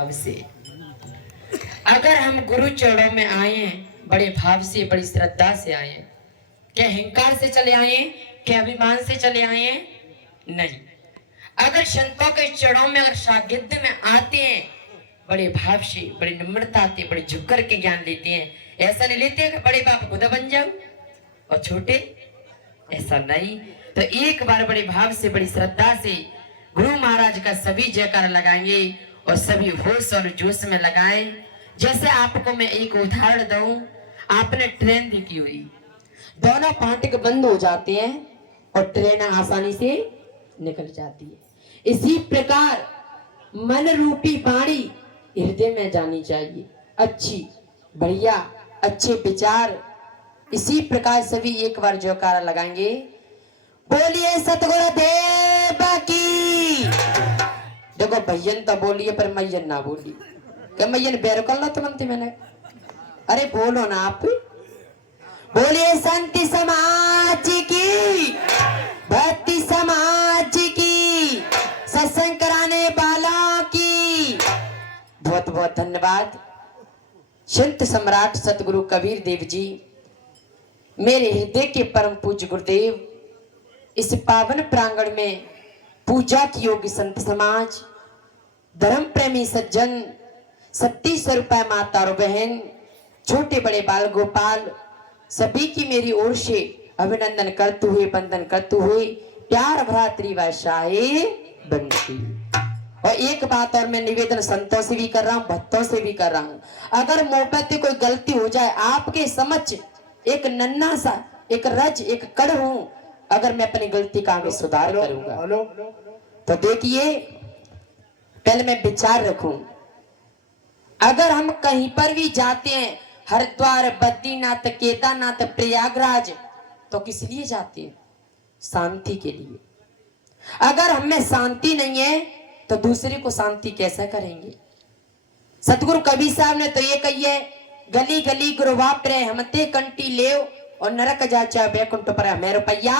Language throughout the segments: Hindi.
भाव से अगर हम गुरु चरणों में आए, बड़े भाव से बड़ी श्रद्धा से आए, क्या अहंकार से चले आए, क्या अभिमान से चले आए? नहीं। अगर संतों के चरणों में अगर सागिध्य में आते हैं, बड़े भाव से बड़ी नम्रता से बड़े झुक कर के ज्ञान लेते हैं। ऐसा नहीं लेते कि बड़े बाप खुदा बन जाओ और छोटे, ऐसा नहीं। तो एक बार बड़े भाव से बड़ी श्रद्धा से गुरु महाराज का सभी जयकार लगाएंगे और सभी होश और जोश में लगाएं। जैसे आपको मैं एक उदाहरण दूं, आपने ट्रेन भी की हुई, दोनों फाटक बंद हो जाते हैं और ट्रेन आसानी से निकल जाती है। इसी प्रकार मन रूपी वाणी हृदय में जानी चाहिए, अच्छी बढ़िया अच्छे विचार। इसी प्रकार सभी एक बार जयकारा लगाएंगे, बोलिए सतगुरु देव की। देखो भैयन तो बोलिए पर मैयन ना बोली, क्या मैयन बैर कर लो तुमंती मैंने, अरे बोलो ना आप। बोलिए संत समाज की, भक्ति समाज की, सत्संग कराने वालों की बहुत बहुत धन्यवाद। संत सम्राट सतगुरु कबीर देव जी, मेरे हृदय के परम पूज्य गुरुदेव, इस पावन प्रांगण में पूजा की योग्य संत समाज, धर्म प्रेमी सज्जन, सत्ती स्वरूप माता और बहन, छोटे बड़े बाल गोपाल, सभी की मेरी ओर से अभिनंदन करते हुए वंदन करते हुए प्यार भरा त्रिवाशाहे बंदगी। और एक बात और मैं निवेदन संतों से भी कर रहा हूँ, भक्तों से भी कर रहा हूँ, अगर मोहब्बत कोई गलती हो जाए आपके समझ, एक नन्ना सा एक रज एक कड़ हूं, अगर मैं अपनी गलती का आगे सुधार करूंगा तो देखिए पहले मैं विचार रखूं। अगर हम कहीं पर भी जाते हैं, हरिद्वार, बद्रीनाथ, केदारनाथ, प्रयागराज, तो किस लिए जाते हैं? शांति के लिए। अगर हमें शांति नहीं है तो दूसरे को शांति कैसे करेंगे? सतगुरु कबीर साहब ने तो ये कही है, गली गली गुरुवा प्रे हमते कंटी ले और नरक जाचा बैकुंठ पर हमें रुपया।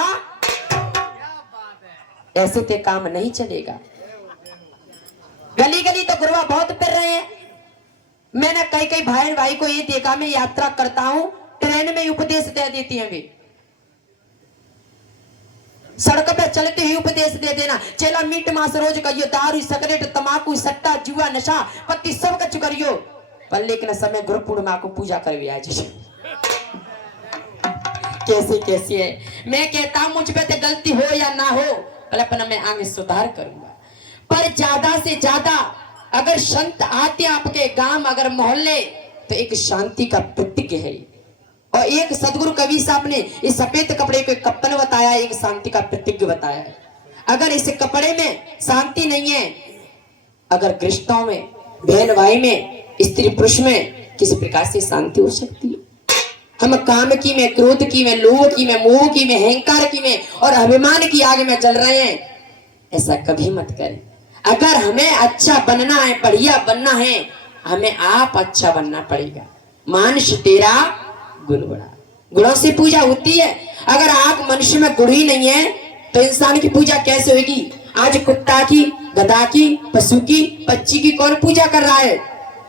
ऐसे ते काम नहीं चलेगा। गली गली तो गुरुवा बहुत फिर रहे हैं। मैंने कई कई भाई को ये देखा, मैं यात्रा करता हूं, ट्रेन में उपदेश दे देती है वे, सड़क पे चलते ही उपदेश दे देना, चेला मीट मांस रोज करियो, दारू सिगरेट तमाकू सट्टा जुआ नशा पत्ती सब कछु करियो, पर लेकिन समय गुरु पूर्णिमा को पूजा करवे आज। कैसे कैसे है? मैं कहता हूं मुझ पे तो गलती हो या ना हो, पर अपना मैं आगे सुधार करूंगा। पर ज्यादा से ज्यादा अगर संत आते आपके गांव, अगर मोहल्ले, तो एक शांति का प्रतीक है। और एक सदगुरु कबीर साहब ने इस सफेद कपड़े को कप्पन बताया, एक शांति का प्रतीक बताया है। अगर इस कपड़े में शांति नहीं है, अगर रिश्तों में, बहन भाई में, स्त्री पुरुष में किसी प्रकार से शांति हो सकती है? हम काम की में, क्रोध की में, लोभ की में, मोह की में, अहंकार की में और अभिमान की आग में जल रहे हैं, ऐसा कभी मत करें। अगर हमें अच्छा बनना है, बढ़िया बनना है, हमें आप अच्छा बनना पड़ेगा। मानुष तेरा गुण बड़ा, गुणों से पूजा होती है। अगर आप मनुष्य में गुण ही नहीं है तो इंसान की पूजा कैसे होगी? आज कुत्ता की, गधा की, पशु की, पक्षी की कौन पूजा कर रहा है?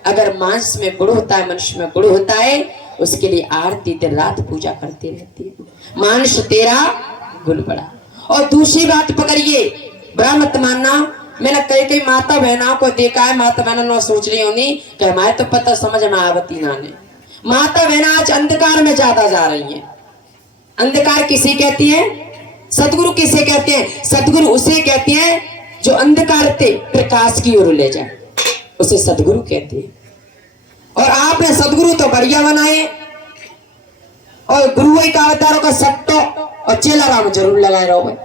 अगर मांस में गुण होता है, मनुष्य में गुण होता है, उसके लिए आरती दिन रात पूजा करते रहती है। मानुष तेरा गुण बड़ा। और दूसरी बात पकड़िए, बड़ा मत मानना, मैंने कई कई माता बहनों को देखा है, माता बहनों सोच रही होंगी कि हमारे तो पता समझ में आवती ना ने। माता बहन आज अंधकार में ज्यादा जा रही हैं। अंधकार किसे कहती है? सदगुरु किसे कहते हैं? सदगुरु उसे कहते हैं जो अंधकार से प्रकाश की ओर ले जाए, उसे सदगुरु कहते हैं। और आपने सदगुरु तो बढ़िया बनाए, और गुरु का अवतारों का सत्तो और चेला राम जरूर लगाए रहो।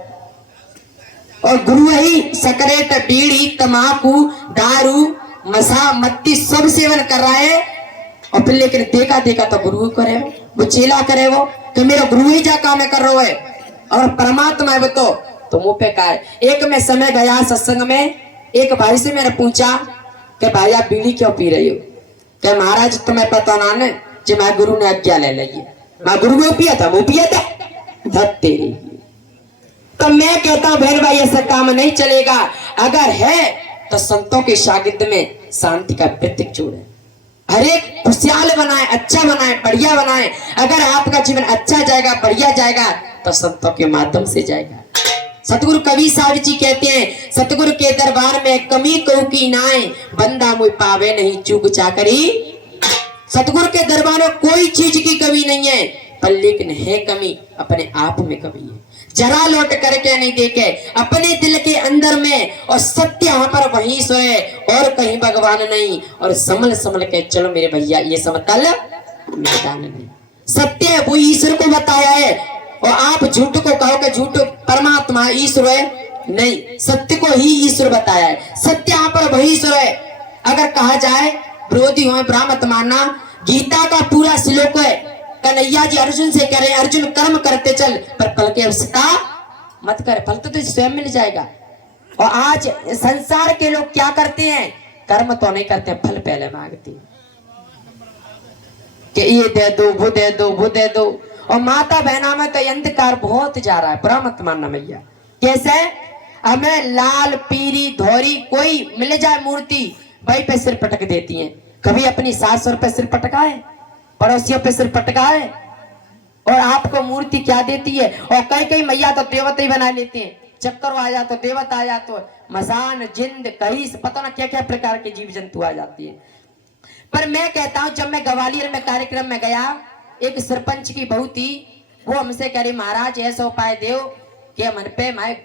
और गुरु ही सिगरेट, बीड़ी, तमाकू, दारू, मसा मत्ती सब सेवन कर रहा है, और फिर लेकिन देखा देखा तो गुरु करे वो चेला करे वो कि मेरा गुरु ही जा काम कर रहा है, और परमात्मा है वो तो मुंह पे का है। एक में समय गया सत्संग में, एक भाई से मैंने पूछा कि भाई आप बीड़ी क्यों पी रही हो? क्या महाराज तुम्हें पता ना ने जो मैं गुरु ने आज्ञा ले ली, मैं गुरु में पिया था, वो पिया था धत्ते रही। तो मैं कहता हूं बहन भाई ऐसा काम नहीं चलेगा। अगर है तो संतों के शागिर्द में शांति का प्रतीक जोड़ है। हर एक खुशहाल बनाए, अच्छा बनाए, बढ़िया बनाए। अगर आपका जीवन अच्छा जाएगा, बढ़िया जाएगा, तो संतों के माध्यम से जाएगा। सतगुरु कवि साहब जी कहते हैं, सतगुरु के दरबार में कमी कहू की नाए, बंदा मुझ पावे नहीं चूक चाकरी। सतगुरु के दरबार में कोई चीज की कमी नहीं है, पर लेकिन है कमी अपने आप में कमी है। जरा लौट करके नहीं देखे अपने दिल के अंदर में, और सत्य यहाँ पर वहीं सोए और कहीं भगवान नहीं। और समल समल के चलो मेरे भैया, ये समतल मैदान नहीं। सत्य है वो ईश्वर को बताया है, और आप झूठ को कहो कि झूठ परमात्मा ईश्वर है, नहीं, सत्य को ही ईश्वर बताया है। सत्य यहाँ पर वही ईश्वर है। अगर कहा जाए विरोधी हो ब्राह्मण मानना, गीता का पूरा श्लोक है, कन्हैया जी अर्जुन से कह रहे हैं, अर्जुन कर्म करते चल पर फल की आवश्यकता मत कर, फल तो तुझे स्वयं मिल जाएगा। और आज संसार के लोग क्या करते हैं, कर्म तो नहीं करते, फल पहले मांगते हैं कि ये दे दो, वो दे दो, वो दे दो। और माता बहना में तो अंधकार बहुत जा रहा है, बुरा मत मानना भैया। कैसे हमें लाल पीली धोरी कोई मिल जाए मूर्ति, वही पे सिर पटक देती है। कभी अपनी सास पे सिर पटका है, पड़ोसियों पे सिर पटका है, और आपको मूर्ति क्या देती है। और कई कई मैया तो देवता ही बना लेते हैं, चक्कर आ जाते, देवता आ जाते, मसान जिंद कहीं पता ना क्या क्या प्रकार के जीव जंतु आ जाती है। पर मैं कहता हूं, जब मैं ग्वालियर में कार्यक्रम में गया, एक सरपंच की बहू थी, वो हमसे कह रही महाराज ऐसा उपाय दो कि मन पे मैं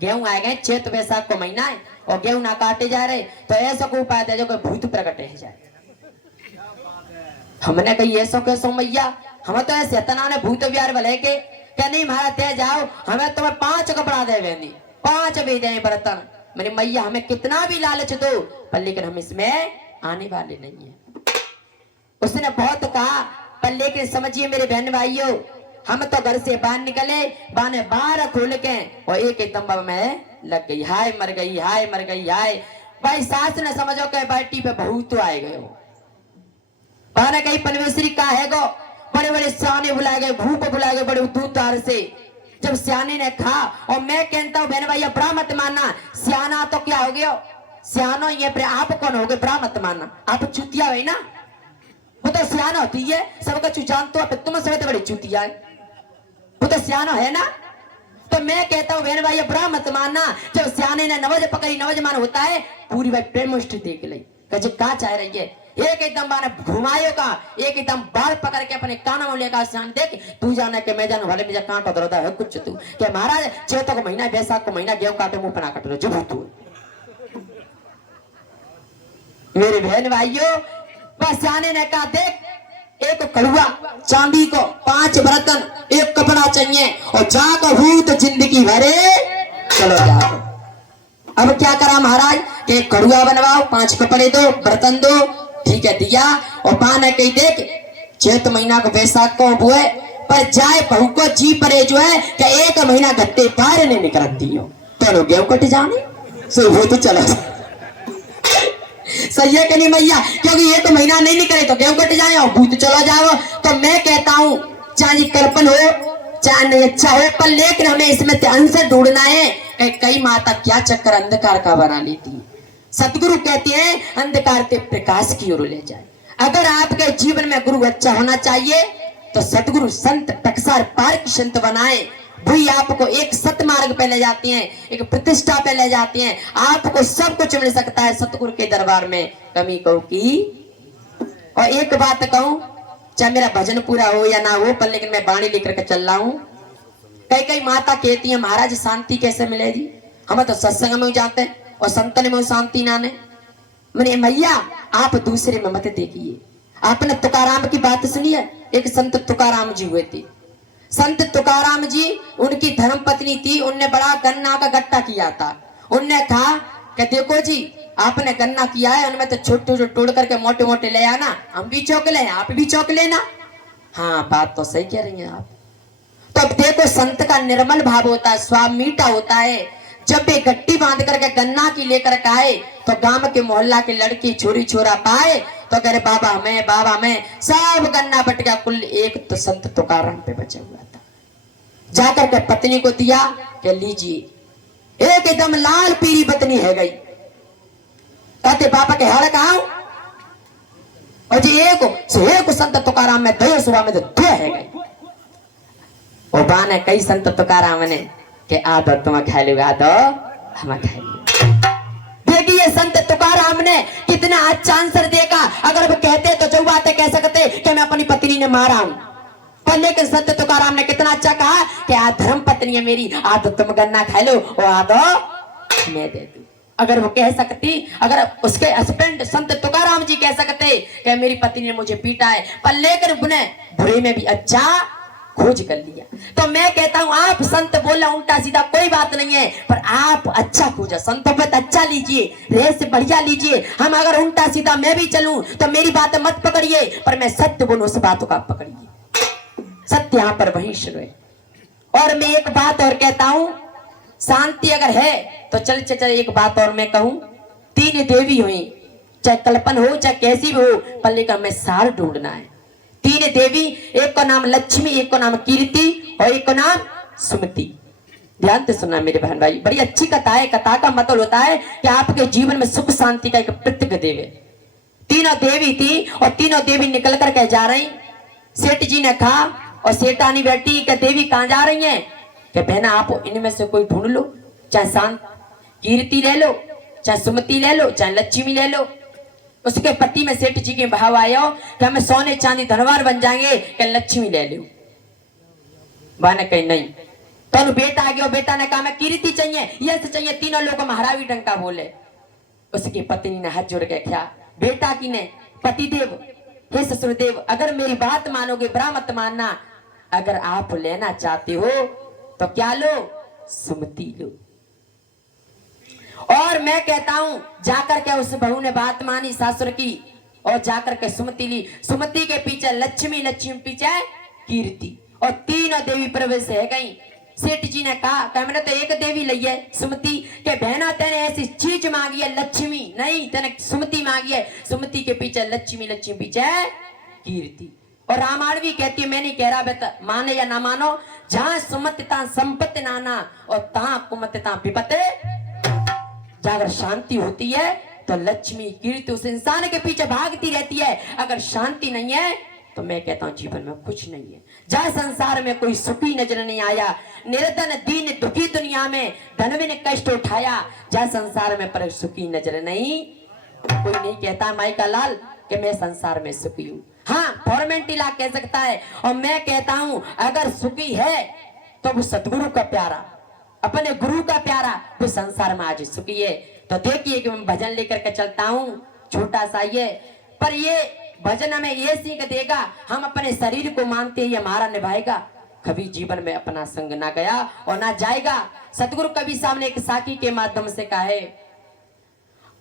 गेहूं आए गए, चैत वैसाख को महीना है और गेहूं ना काटे जा रहे, तो ऐसा को उपाय दे जो कोई भूत प्रकट है जाए। हमने कही ऐसा कैसो मैया, हम तो ऐसे तना ने भूत व्यार भले के क्या नहीं महाराज ते जाओ, हमें तुम्हें 5 कपड़ा दे वेंदी, 5 भी दे बर्तन। मेरी मैया हमें कितना भी लालच दो, पर लेकिन हम इसमें आने वाले नहीं है। उसने बहुत कहा, पर लेकिन समझिए मेरे बहन भाइयों, हम तो घर से बाहर निकले, बाने 12 खोल के और एक एकदम में लग गई, हाय मर गई, हाय मर गई, हाय। भाई सास ने समझो के बाटी पे भूत तो आए गए हो, बाने कहीं परमेश्वरी का है गो, बड़े बड़े सियाने बुलाए गए, भूप बुलाए गए बड़े दूतार से। जब सियाने ने कहा, और मैं कहता हूँ बहन भैया बुरा मत मानना, सियाना तो क्या हो गया, सियानो ये आप कौन हो गए, बुरा मत मानना, आप चुतिया है ना, वो तो सियाना होती है, सबका चुचान तो तुम सब बड़ी चुतिया है, वो तो सियाना है ना। तो मैं कहता हूँ बहन भाई बुरा मत मानना, जब सियाने ने नवज पकड़ी, नवजमान होता है पूरी भाई प्रेम देख ली, कहे कहा चाह रही है, एक एकदम बार घुमायो का, एक एकदम बाल पकड़ के अपने काना में लेकर सियान देख, तू जाने के मैं जानू भले मुझे कांटा दरदा है कुछ तू क्या महाराज, चैत को महीना बैसाख को महीना गेहूं काटे मुंह पना काट लो जो तू। मेरे बहन भाइयों, बस सियाने ने कहा देख, एक कड़ुआ चांदी को 5 बर्तन, एक कपड़ा चाहिए, और जाकर भूत जिंदगी भरे चलो जाओ। अब क्या करा महाराज, एक कड़ुआ बनवाओ, 5 कपड़े दो, बर्तन दो, ठीक है दिया। और पान कही देख, चैत महीना को बैसाख को बुए पर जाए बहू को जी परे जो है कि 1 महीना गत्ते बाहर नहीं निकल दियो, तो गेहूं कट जाने सो वो तो चलो सही है कि नहीं मैया, क्योंकि 1 महीना नहीं निकले तो गेहूं कट जाए और भूत चला जाओ। तो मैं कहता हूँ चाहे कल्पन हो चाहे नहीं अच्छा हो, पर लेकिन हमें इसमें आंसर ढूंढना है। कई माता क्या चक्कर अंधकार का बना लेती है। सतगुरु कहते हैं अंधकार से प्रकाश की ओर ले जाए। अगर आपके जीवन में गुरु अच्छा होना चाहिए तो सतगुरु संत टकसार पार की संत बनाए, वही आपको एक सतमार्ग पे ले जाती हैं, एक प्रतिष्ठा पे ले जाती हैं, आपको सब कुछ मिल सकता है सतगुरु के दरबार में, कमी कहूं की। और एक बात कहूं, चाहे मेरा भजन पूरा हो या ना हो, पर लेकिन मैं बाणी लेकर के चल रहा हूं। कई कई माता कहती है महाराज शांति कैसे मिलेगी, हम तो सत्संग में जाते हैं और संतन में शांति नाने। मैंने मैया आप दूसरे में मत देखिए। आपने तुकाराम की बात सुनी है, एक संत तुकाराम जी हुए थे। संत तुकाराम जी उनकी धर्म पत्नी थी, उनने बड़ा गन्ना का गट्टा किया था। उनने कहा कि देखो जी आपने गन्ना किया है, उनमें तो छोटे छोटे तोड़ करके मोटे मोटे ले आना, हम भी चौक ले, आप भी चौक लेना। हाँ बात तो सही कह रही हैं आप। तो अब देखो संत का निर्मल भाव होता है, स्वाद मीठा होता है। जब भी गट्टी बांध करके गन्ना की लेकर के आए तो गांव के मोहल्ला के लड़की छोरी छोरा पाए तो कह रहे बाबा हमें सब गन्ना बट गया, कुल एक तो संत तुकाराम पे बचा हुआ था। जाकर के पत्नी को दिया कि लीजिए, एक एकदम लाल पीली पत्नी है गई। कहते बापा के हड़ कहा और जी एक संत तुकाराम में दो सुबह में तो दो है गई ओ बाने कई संत तुकाराम ने के आदो तुम खा लो आदो हम खा लो। देखिए संत तुकाराम ने कितना अच्छा आंसर देगा। अगर वो कहते तो जो बातें कह सकते कि मैं अपनी पत्नी ने मारा हूं, पर लेकिन संत तुकाराम ने कितना अच्छा कहा कि आ धर्म पत्नी है मेरी, आदो तुम गन्ना खा लो और आदो मैं दे दूं। अगर वो कह सकती, अगर उसके हस्बैंड संत तुकाराम जी कह सकते कि मेरी पत्नी ने मुझे पीटा है, पर लेकर उन्हें बुरे में भी अच्छा खोज कर लिया। तो मैं कहता हूं आप संत बोला उल्टा सीधा कोई बात नहीं है, पर आप अच्छा खोजा, संतों पे अच्छा लीजिए, रेह से बढ़िया लीजिए। हम अगर उल्टा सीधा मैं भी चलूं तो मेरी बात मत पकड़िए, पर मैं सत्य बोलूं उस बातों का पकड़िए। सत्य यहाँ पर वही शुरू है। और मैं एक बात और कहता हूं, शांति अगर है तो चल चल एक बात और मैं कहूं, 3 देवी हुई, चाहे कल्पन हो चाहे कैसी भी हो, पर लेकर हमें सार ढूंढना है। 3 देवी, एक का नाम लक्ष्मी, एक का नाम कीर्ति और एक का नाम सुमति। ध्यान से सुनना मेरे बहन भाई, बड़ी अच्छी कथा है। कथा का मतलब होता है कि आपके जीवन में सुख शांति का एक प्रतीक देव है। 3 देवी थी और 3 देवी निकल कर के जा रही। सेठ जी ने कहा और सेठानी बेटी के देवी कहां जा रही हैं कि बहना आप इनमें से कोई ढूंढ लो, चाहे शांत कीर्ति ले लो, चाहे सुमति ले लो, चाहे लक्ष्मी ले लो। उसके पति में सेठ जी के भाव आयो कि हमें सोने चांदी धनवार बन जाएंगे कि लक्ष्मी ले लो। बाने कहीं नहीं तो बेटा आ गया, बेटा ने कहा मैं कीर्ति चाहिए, यश चाहिए, तीनों लोग महारावी डंका बोले। उसकी पत्नी ने हाथ जोड़ के क्या बेटा की ने, पतिदेव हे ससुरदेव अगर मेरी बात मानोगे बुरा मत मानना, अगर आप लेना चाहते हो तो क्या लो, सुमति लो। और मैं कहता हूं जाकर के उस बहू ने बात मानी सासुर की और जाकर के सुमति ली। सुमति के पीछे लक्ष्मी, लक्ष्मी पीछे कीर्ति और 3 देवी प्रवेश है गई। सेठ जी ने कहा मैंने तो एक देवी ली है सुमति के, बहना तेने ऐसी चीज मांगी है लक्ष्मी नहीं, तेने सुमति मांगी है। सुमति के पीछे लक्ष्मी, लक्ष्मी पीछे कीर्ति। और रामायण भी कहती है, मैं नहीं कह रहा बेटा माने या ना मानो, जहां सुमति ता संपत्ति नाना और तहां कुमति ता विपत्ति। अगर शांति होती है तो लक्ष्मी कीर्ति उस इंसान के पीछे भागती रहती है। अगर शांति नहीं है तो मैं कहता हूं जीवन में कुछ नहीं है। जहां संसार में कोई सुखी नजर नहीं आया, निर्धन दीन दुखी दुनिया में धनवी ने कष्ट उठाया, जहां संसार में पर सुखी नजर नहीं, कोई नहीं कहता माई का लाल कि मैं संसार में सुखी हूं। हाँ फॉर्मेलिटी ला कह सकता है। और मैं कहता हूं अगर सुखी है तो वो सतगुरु का प्यारा, अपने गुरु का प्यारा, वो संसार में आज सुखी है। तो देखिए कि मैं भजन लेकर के चलता हूं छोटा सा ये, पर ये भजन हमें ये सीख देगा, हम अपने शरीर को मानते ही हमारा निभाएगा, कभी जीवन में अपना संग ना गया और ना जाएगा। सतगुरु कभी सामने एक साखी के माध्यम से कहे,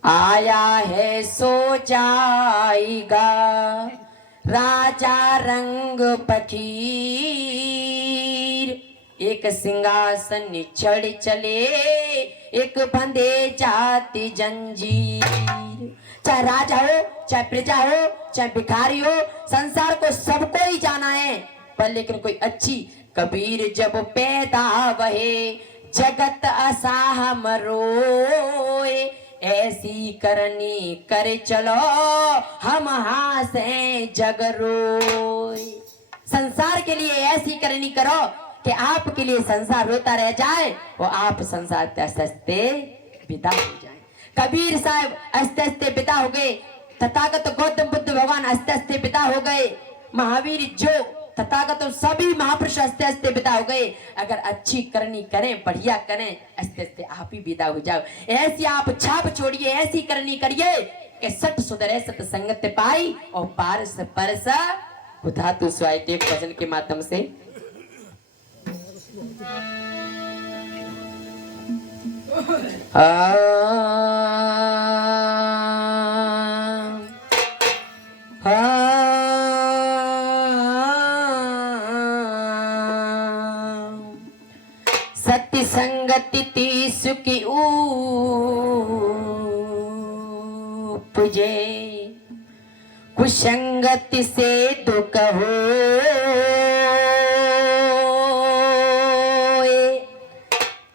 आया है सो जाएगा राजा रंग पकीर, एक सिंहासन चढ़ चले एक बंधे जाति जंजीर। चाहे राजा हो चाहे प्रजा हो चाहे भिखारी हो, संसार को सबको ही जाना है, पर लेकिन कोई अच्छी कबीर जब पैदा वहे जगत असाह मरोए, ऐसी करनी करे चलो हम हासे जग रोए। संसार के लिए ऐसी करनी करो कि आपके लिए संसार रोता रह जाए और आप संसार हंसते हंसते विदा हो जाए। कबीर साहब हंसते हंसते विदा हो गए, तथागत गौतम बुद्ध भगवान हंसते हंसते विदा हो गए, महावीर जो तथागत सभी महापुरुष हंसते हंसते विदा हो गए। अगर अच्छी करनी करें, बढ़िया करें, हंसते हंसते आप ही विदा हो जाओ। ऐसी आप छाप छोड़िए, ऐसी करनी करिए कि सट सुधरे सत संगत पाई और पारस परस खुदा तू स्वाय। एक भजन के माध्यम से सत्य संगति तीस की उपजे, कुसंगति से दुख हो,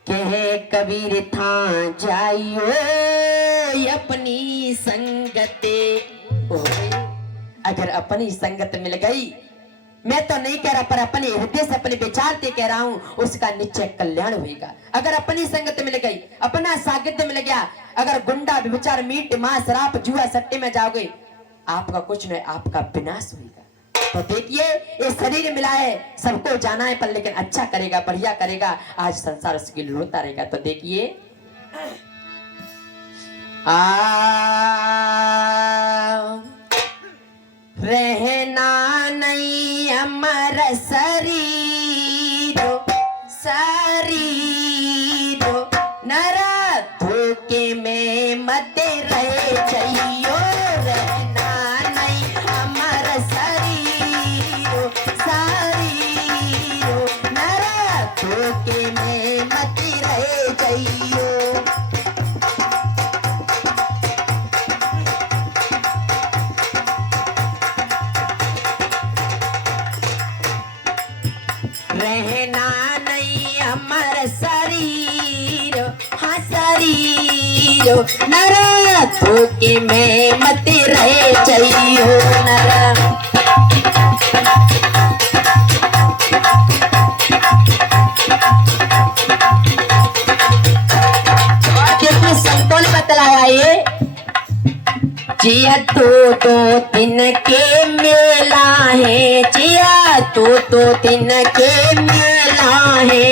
कहे कबीर था जाइयो अपनी अपनी संगते, अगर अपनी संगत मिल गई, मैं तो नहीं कह रहा पर अपने हृदय से अपने विचार से कह रहा हूं, उसका निश्चय कल्याण होगा। अगर अपनी संगत मिल गई, अपना सागित्य मिल गया, अगर गुंडा विचार मीट मांस शराब जुआ सट्टे में जाओगे, आपका कुछ नहीं, आपका विनाश होगा। तो देखिए ये शरीर मिला है, सबको जाना है पर लेकिन अच्छा करेगा, बढ़िया करेगा, आज संसार उसके लिए रोता रहेगा। तो देखिए रहना नहीं अमर शरीर, शरीर नर धोखे में मत रहे चाहिए। रहना नहीं अमर शरीर, शरीर नर धोखे में मत रहे चाहिए। रहना नहीं अमर शरीर, हाँ शरीर नर धोखे में मत रहे चाहिए। नर देखिए संतों ने बतलाया ये, जिया तो दिन के मेला है, जिया तो दिन के मेला है।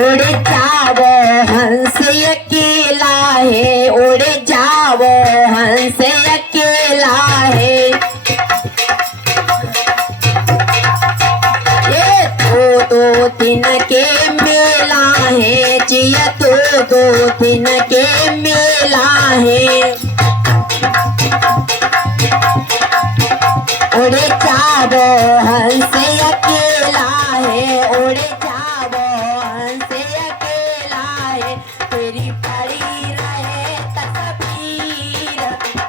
उड़ जाओ हंस अकेला है, उड़ जाओ हंस अकेला है। दो दिन के मेला है, जिया दो दिन के मेला है। उड़े जाओ हंस अकेला है, उड़े जाओ हंस अकेला है। तेरी पड़ी रहे तस्वीर,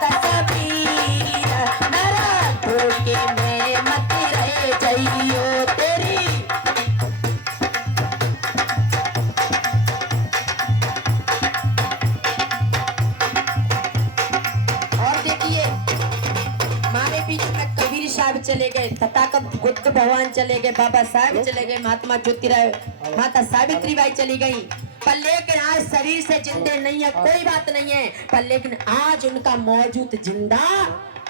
तस्वीर नरा धोखे में मत रहे चाहिए तेरी। चले गए, तथागत बुद्ध भगवान चले गए, बाबा साहब चले गए, महात्मा ज्योतिराव, माता सावित्री बाई चली गई, पर लेकिन आज शरीर से जिंदे नहीं है, कोई बात नहीं है, पर लेकिन आज उनका मौजूद जिंदा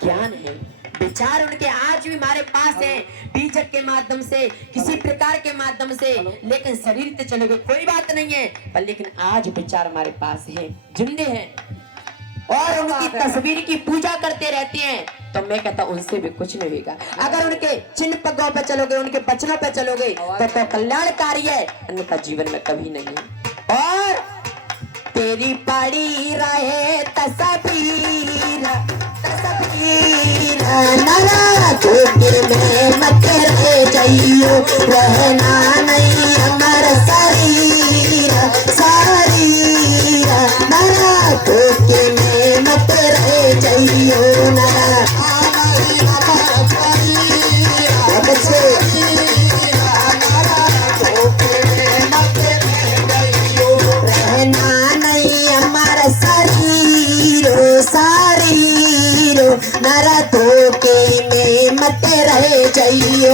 ज्ञान है, विचार उनके आज भी हमारे पास है, बीजक के माध्यम से, किसी प्रकार के माध्यम से, लेकिन शरीर से चले गए कोई बात नहीं है, पर लेकिन आज विचार हमारे पास है, जिंदे हैं और उनकी तस्वीर की पूजा करते रहते हैं। तो मैं कहता उनसे भी कुछ नहीं होगा। अगर उनके चिन्ह पगों पे चलोगे, उनके वचनों पे चलोगे तो कल्याणकारी है, अन्यथा जीवन में कभी नहीं। और तेरी पड़ी रहे तस्वीर, तस्वीर नरा धोखे में मत रहे चाहिए। रहना नहीं हमारा शरीर, शरीर नरा धोखे में मत रहे चाहिए। नरा नरा धोखे में मत रहे चाहिए।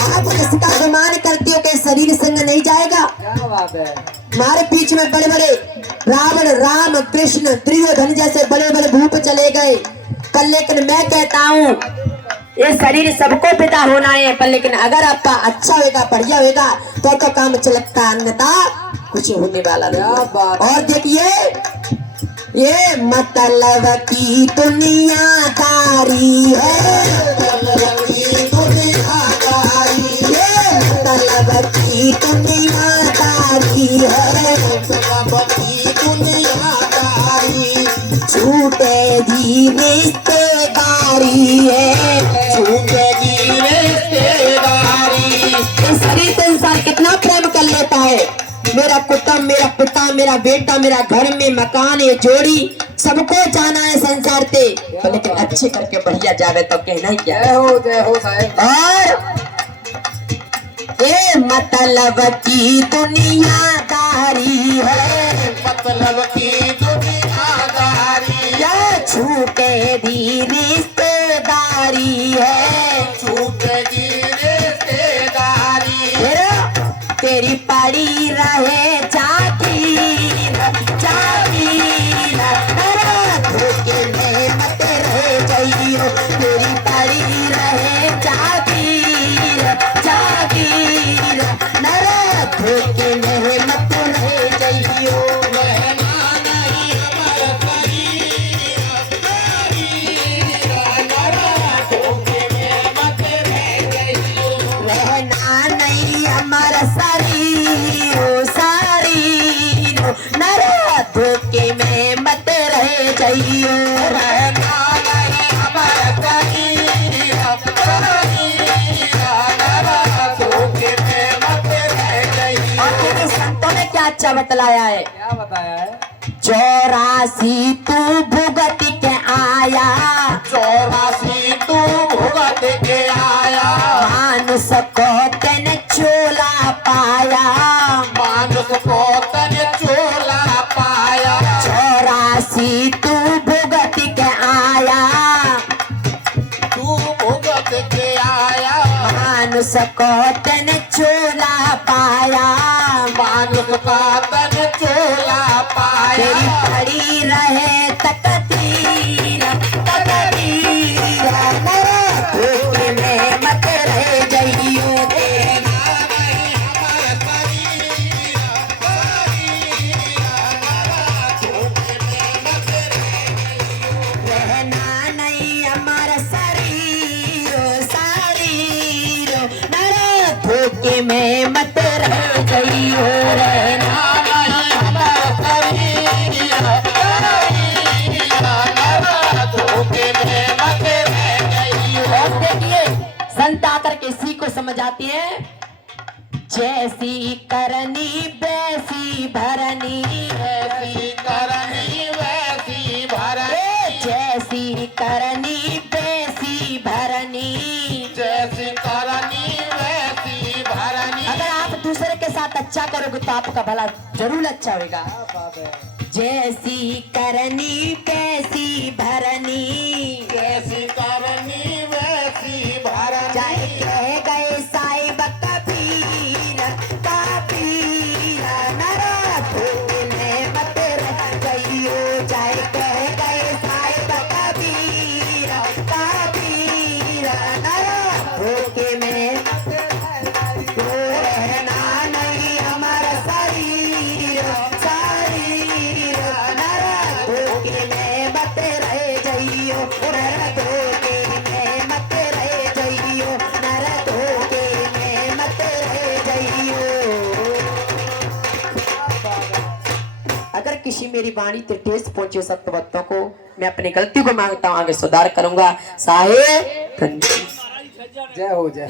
आप किसका अभिमान करते हो कि शरीर संग नहीं जाएगा? क्या बात है। हमारे बीच में बड़े बड़े रावण, राम, कृष्ण, दुर्योधन जैसे बड़े बड़े भूप चले गए, पर लेकिन मैं कहता हूँ ये शरीर सबको पिता होना है, पर लेकिन अगर आपका अच्छा होगा, बढ़िया होगा तो काम चलता, अन्यथा कुछ होने वाला नहीं। और देखिए ये मतलब की दुनियादारी है, मतलब की दुनियादारी है, मतलब की दुनियादारी है, मतलब की दुनियादारी। छूटेगी रिश्तेदारी है, छूटेगी रिश्तेदारी। इस शरीर से इंसान कितना प्रेम कर लेता है, मेरा कुटुंब, मेरा पिता, मेरा बेटा, मेरा घर में मकान, ये जोड़ी सबको जाना है संसार से, तो लेकिन अच्छे करके बढ़िया जावे तो कहना ही क्या है। जय हो साहब। और ये मतलब की दुनियादारी है, मतलब की दुनियादारी, या छूटे भी रिश्तेदारी है, छूटेगी रिश्तेदारी, तेरी पड़ी रहे जागीर जागीर, धोखे में मत रह जाइयो, तेरी पड़ी रहे जागीर जागीर, नरा धोखे में मत रह जाइयो। रहना नहीं हमारा धोखे में मत रह जाइयो, रहना नहीं हमारा शरीर शरीर, नरा धोखे में मत रह जाइयो। रहना नहीं हमारा धोखे में मत रह जाइयो। और देखिए संतों ने क्या अच्छा बतलाया है, क्या बताया है? 84 तू भुगत के आया, 84 तू भुगत के आया, मानुष को तेने चोला पाया, मानुष को तन चोला पाया, 84 तू भुगत के आया, तू भुगत के आया, मानुष को तेने चोला पाया, मानुष का तन चोला पाया, तेरी पड़ी रहे तकदीर तकदीर, मेरे धोखे में मत रह जाइयो। रहना नहीं हमारा शरीर शरीर, मेरे धोखे में मत रह जाइयो। रहना और देखिए संत आकर के इसी को समझ आती है, जैसी करनी वैसी भरनी, ऐसी करनी वैसी भरनी, जैसी करनी वैसी भरनी। जैसी करनी वैसी भरनी। अगर आप दूसरे के साथ अच्छा करोगे तो आपका भला जरूर अच्छा होगा। जैसी करनी वैसी भरनी, जैसी करनी वैसी भरनी। चाहे कह गए साहिब कबीर कबीर, नरा धोखे में मत रह जाइयो, चाहे कह गए साहिब कबीर कबीर, नरा धोखे में रहना नहीं हमारा शरीर शरीर, नरा धोखे में मत रह जाइयो, नरा धोखे में मत रह जाइयो, नरा धोखे में मत रह जाइयो। अगर किसी मेरी वाणी से ठेस पहुंचे सत्य भक्तों को, मैं अपनी गलती को मांगता हूं, आगे सुधार करूंगा। साहेब जय हो जय।